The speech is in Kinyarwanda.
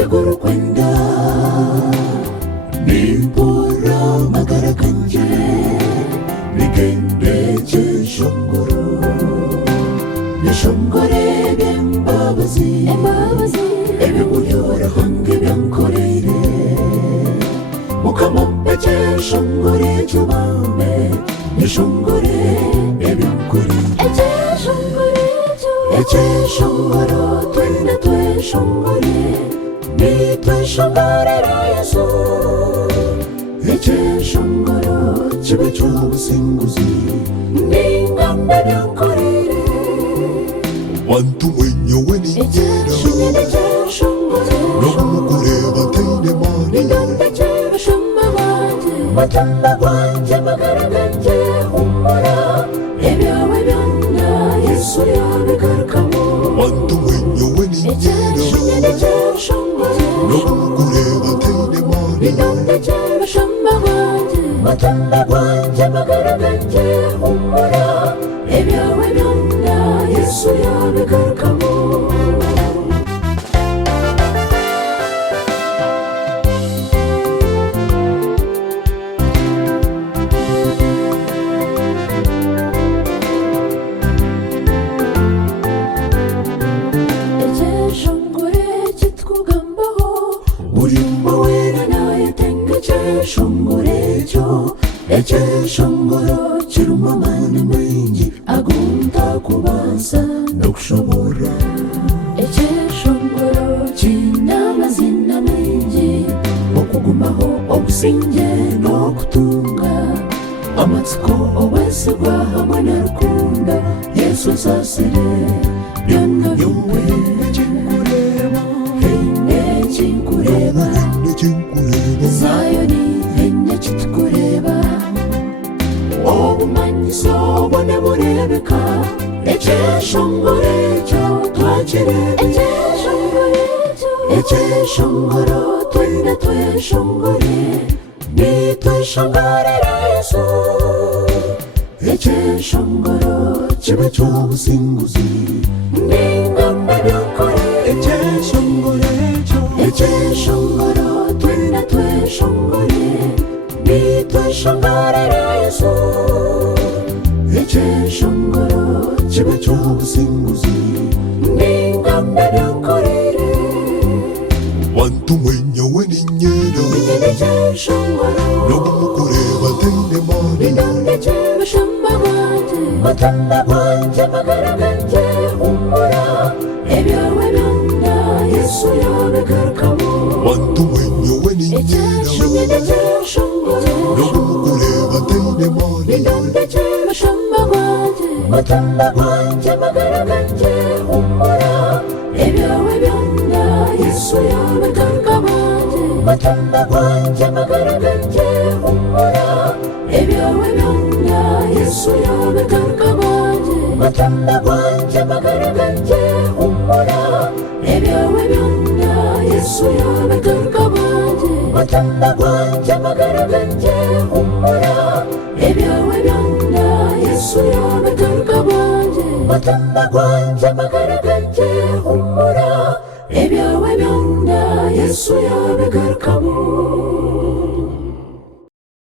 Seguro kwenda nipura magara kanje nigende cheshongoro nishongore byembabazi ebibulyora hange byankorere mukamampe cheshongore chubame nishongore ebyankorere echeshongoro twende tweshongore nitweshongorera Yesu echeshongoro chibe cy'ubusinguzi n'ingamba byankorere wantu wenyewe ningera nomukureba taine mani matamba gwanje magara ganje humura ebyawe byonna Yesu yabigarukamo wantu wenyewe ningera nomukureba taine mani matamba gwanje magara ganje humura ebyawe byonna Yesu yabigarukamo echeshongoro chiruma mani mengi agunta kubanza no kushobora echeshongoro china mazina mengi okugumaho obusinge no kutunga amatsiko obwesigwa hamwe n'urukundo Yesu asasire byonna byumwe kinkureba Zayoni henne kitkureba obumanyiso bone burebeka echeshongoro ekyo twakire echeshongoro twende tweshongore nitweshongorera Yesu echeshongoro chibe cy'obusinguzi n'ingamba byankorere echeshongoro twende tweshongore nitweshongorera Yesu echeshongoro chibe cy'obusinguzi n'ingamba byankorere wantu wenyewe ningera nomukureba taine mani matamba gwanje magara ganje humura ebyawe byonna Yesu yabigarukamo wantu wenyewe ningera nomukureba taine mani matamba gwanje magara ganje humura ebyawe byonna Yesu yabigarukamo matamba gwanje magara ganje humura ebyawe byonna Yesu yabigarukamo matamba gwanje magara ganje humura ebyawe byonna Yesu yabigarukamo matamba gwanje magara ganje humura ebyawe byonna Yesu yabigarukamo matamba gwanje magara ganje humura ebyawe byonna Yesu yabigarukamo